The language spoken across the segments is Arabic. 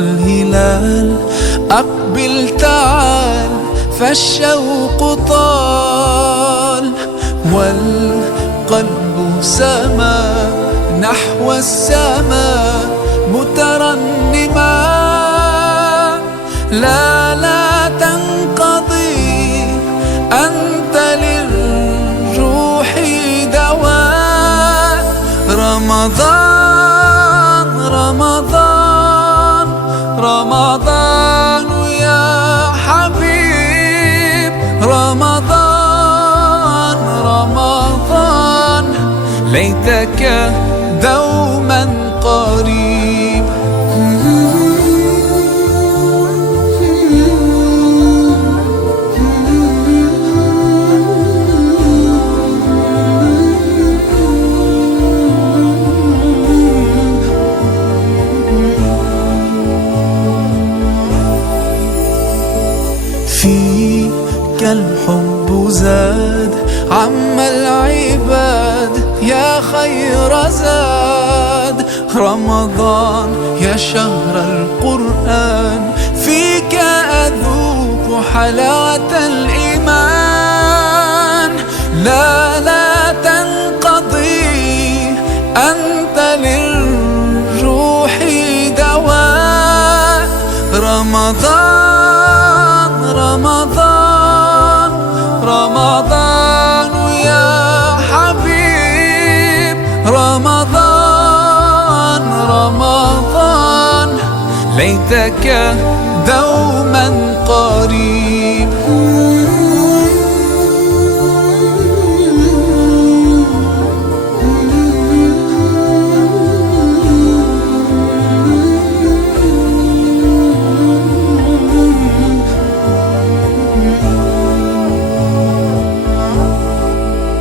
والهلال أقبل تعال فالشوق طال، والقلب سما نحو السماء مترنما. لا تنقضي أنت للروح دواء. رمضان رمضان رمضان يا حبيب، رمضان رمضان ليتك دوما قريب. فيك الحب زاد عم العباد يا خير زاد. رمضان يا شهر القرآن فيك أذوق حلاوة الإيمان. لا تنقضي أنت للروح دواء. رمضان رمضان رمضان يا حبيب، رمضان رمضان ليتك دوما قريب.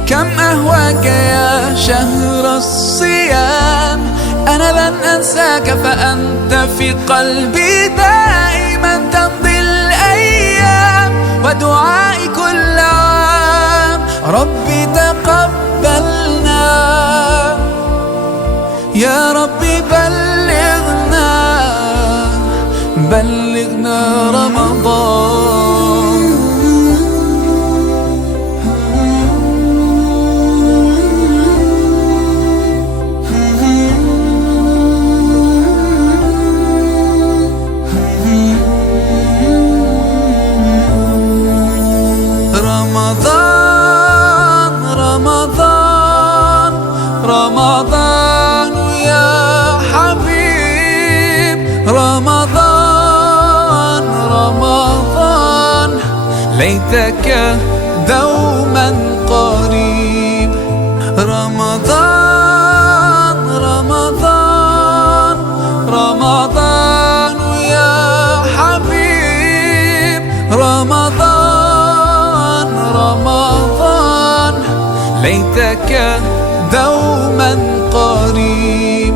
كم أهواك يا شهر الصيام، أنا لن أنساك فأنت في قلبي دائما. تمضي الأيام ودعائي كل عام، ربي تقبلنا يا ربي بلغنا رمضان. رمضان رمضان رمضان يا حبيب، رمضان رمضان ليتك دوما قريب. رمضان رمضان رمضان يا حبيب، رمضان رمضان ليتك دوما قريب.